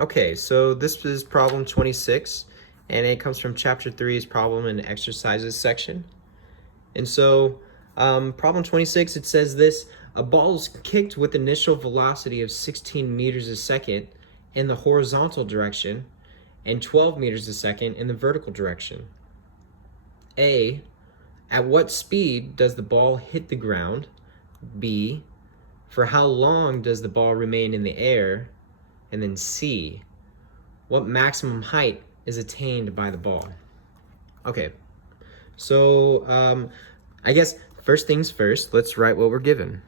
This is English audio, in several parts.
Okay, so this is problem 26, and it comes from chapter 3's problem and exercises section. And so, problem 26, it says this: a ball is kicked with initial velocity of 16 meters a second in the horizontal direction and 12 meters a second in the vertical direction. A, at what speed does the ball hit the ground? B, for how long does the ball remain in the air? And then C, what maximum height is attained by the ball? Okay, so I guess first things first, let's write what we're given.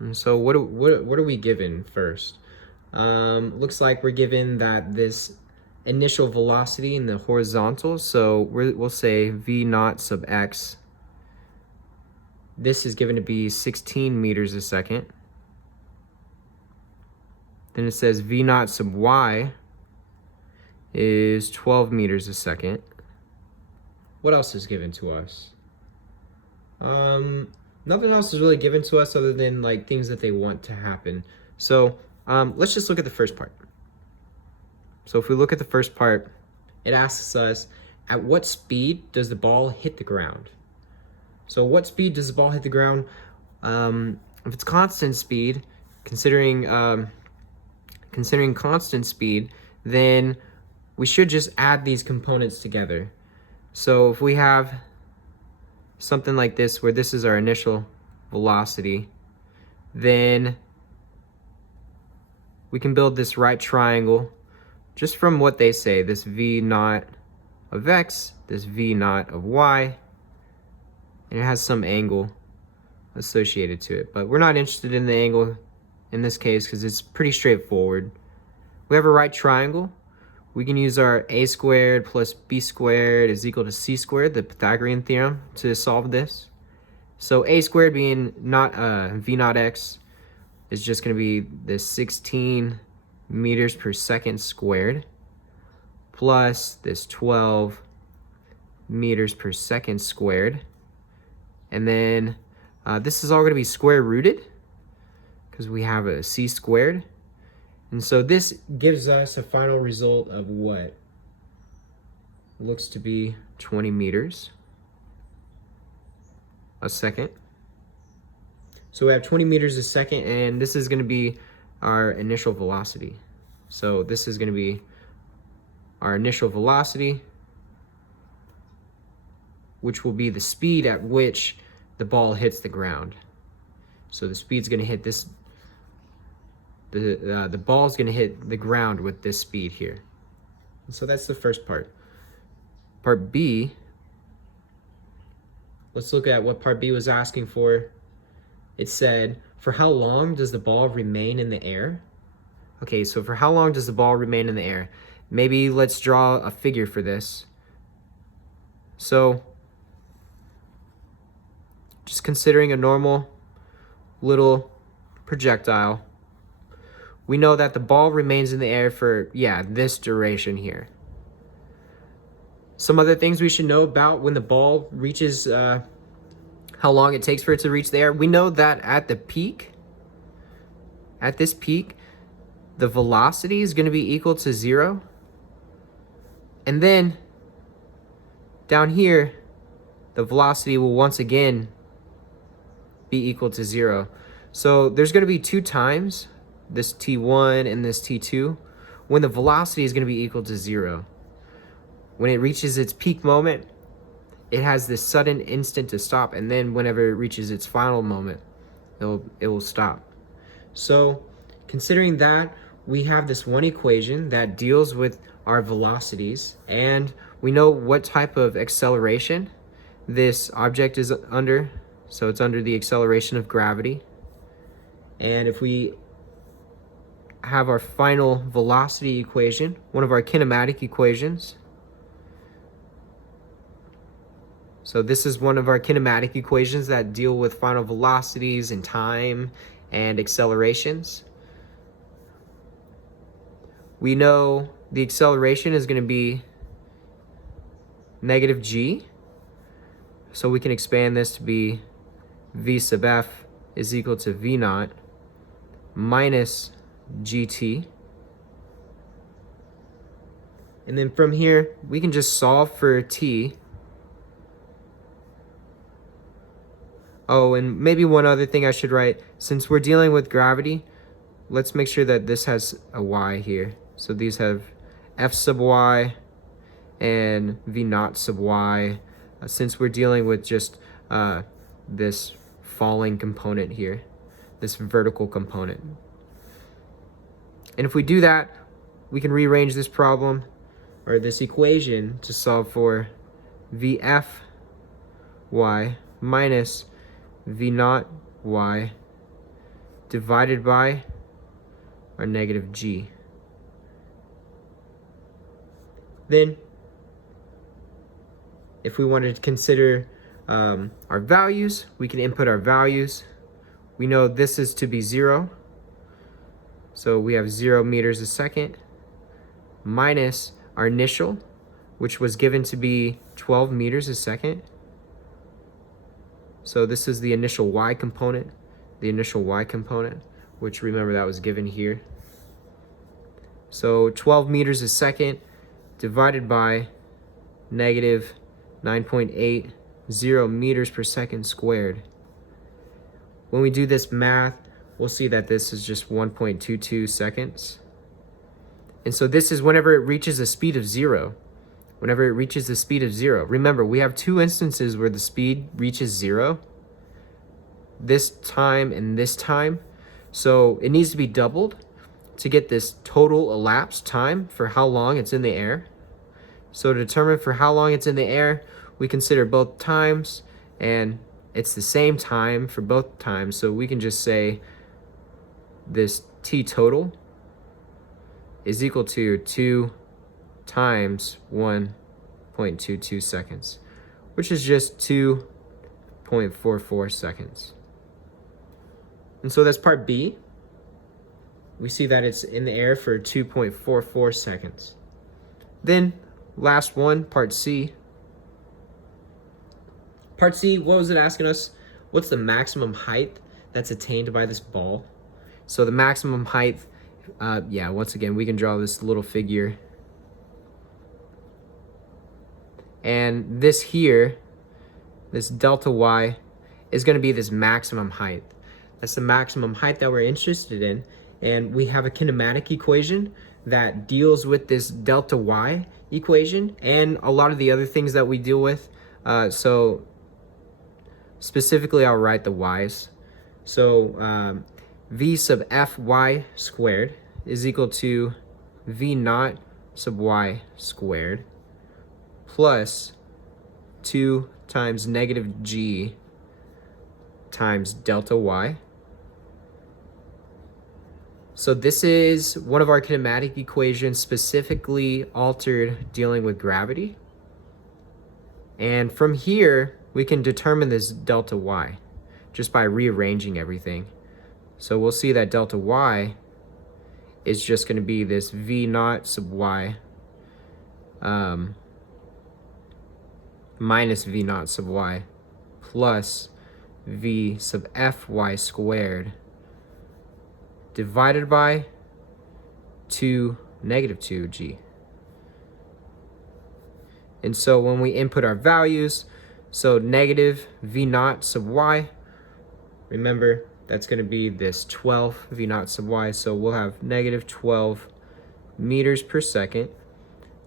And so what are we given first? Looks like we're given that this initial velocity in the horizontal, so we'll say v naught sub x. This is given to be 16 meters a second. Then it says v naught sub y is 12 meters a second. What else is given to us? Nothing else is really given to us other than like things that they want to happen. So let's just look at the first part. So if we look at the first part, it asks us, at what speed does the ball hit the ground? So what speed does the ball hit the ground? If it's constant speed, considering constant speed, then we should just add these components together. So if we have something like this, where this is our initial velocity, then we can build this right triangle just from what they say, this v naught of x, this v naught of y, and it has some angle associated to it. But we're not interested in the angle in this case because it's pretty straightforward. We have a right triangle. We can use our a squared plus b squared is equal to c squared, the Pythagorean theorem, to solve this. So a squared being not v naught x is just going to be the 16 meters per second squared plus this 12 meters per second squared. And then this is all going to be square rooted because we have a c squared. And so this gives us a final result of what looks to be 20 meters a second. So we have 20 meters a second, and this is going to be our initial velocity. So this is going to be our initial velocity, which will be the speed at which the ball hits the ground. So the speed's going to hit this, the ball's going to hit the ground with this speed here. And so that's the first part. Part B, let's look at what part B was asking for. It said, for how long does the ball remain in the air? Okay, so for how long does the ball remain in the air? Maybe let's draw a figure for this. So, just considering a normal little projectile, we know that the ball remains in the air for, this duration here. Some other things we should know about when the ball reaches, how long it takes for it to reach the air. We know that at the peak, at this peak, the velocity is going to be equal to 0. And then down here, the velocity will once again be equal to 0. So there's going to be 2 times, this t1 and this t2, when the velocity is going to be equal to 0. When it reaches its peak moment, it has this sudden instant to stop, and then whenever it reaches its final moment, it will stop. So considering that, we have this one equation that deals with our velocities, and we know what type of acceleration this object is under. So it's under the acceleration of gravity. And if we have our final velocity equation, one of our kinematic equations, so this is one of our kinematic equations that deal with final velocities and time and accelerations. We know the acceleration is going to be negative g. So we can expand this to be v sub f is equal to v naught minus gt. And then from here, we can just solve for t. Oh, and maybe one other thing I should write. Since we're dealing with gravity, let's make sure that this has a y here. So these have f sub y and v naught sub y. Since we're dealing with just this falling component here, this vertical component. And if we do that, we can rearrange this problem or this equation to solve for vf y minus v naught y divided by our negative g. Then, if we wanted to consider our values, we can input our values. We know this is to be 0. So we have 0 meters a second minus our initial, which was given to be 12 meters a second. So this is the initial y component, which remember that was given here. So 12 meters a second divided by negative 9.80 meters per second squared. When we do this math, we'll see that this is just 1.22 seconds. And so this is whenever it reaches a speed of 0. Whenever it reaches the speed of 0. Remember, we have two instances where the speed reaches 0. This time and this time. So it needs to be doubled to get this total elapsed time for how long it's in the air. So to determine for how long it's in the air, we consider both times, and it's the same time for both times. So we can just say this t total is equal to 2 times 1.22 seconds, which is just 2.44 seconds. And so that's part B. We see that it's in the air for 2.44 seconds. Then, last one, part C. Part C, what was it asking us? What's the maximum height that's attained by this ball? So the maximum height, once again, we can draw this little figure. And this here, this delta y, is going to be this maximum height. That's the maximum height that we're interested in. And we have a kinematic equation that deals with this delta y equation and a lot of the other things that we deal with. So specifically, I'll write the y's. So v sub fy squared is equal to v naught sub y squared plus 2 times negative g times delta y. So this is one of our kinematic equations specifically altered dealing with gravity. And from here, we can determine this delta y just by rearranging everything. So we'll see that delta y is just going to be this v naught sub y minus v naught sub y plus v sub fy squared divided by negative 2g. And so when we input our values, so negative v naught sub y, remember that's going to be this 12 v naught sub y, so we'll have negative 12 meters per second.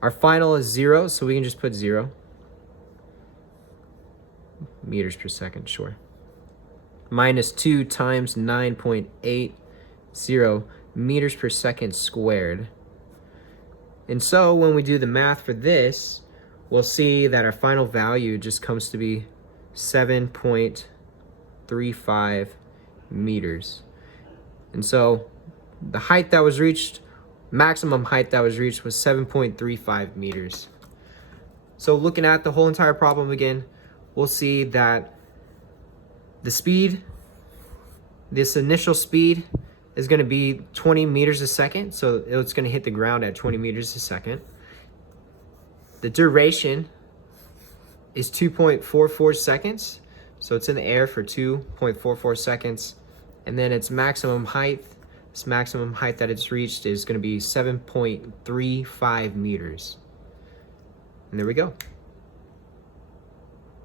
Our final is 0, so we can just put 0. Meters per second, sure. Minus 2 times 9.80 meters per second squared. And so when we do the math for this, we'll see that our final value just comes to be 7.35 meters. And so the height that was reached, maximum height that was reached, was 7.35 meters. So looking at the whole entire problem again, we'll see that the speed, this initial speed, is going to be 20 meters a second. So it's going to hit the ground at 20 meters a second. The duration is 2.44 seconds. So it's in the air for 2.44 seconds. And then its maximum height This maximum height that it's reached is going to be 7.35 meters. And there we go.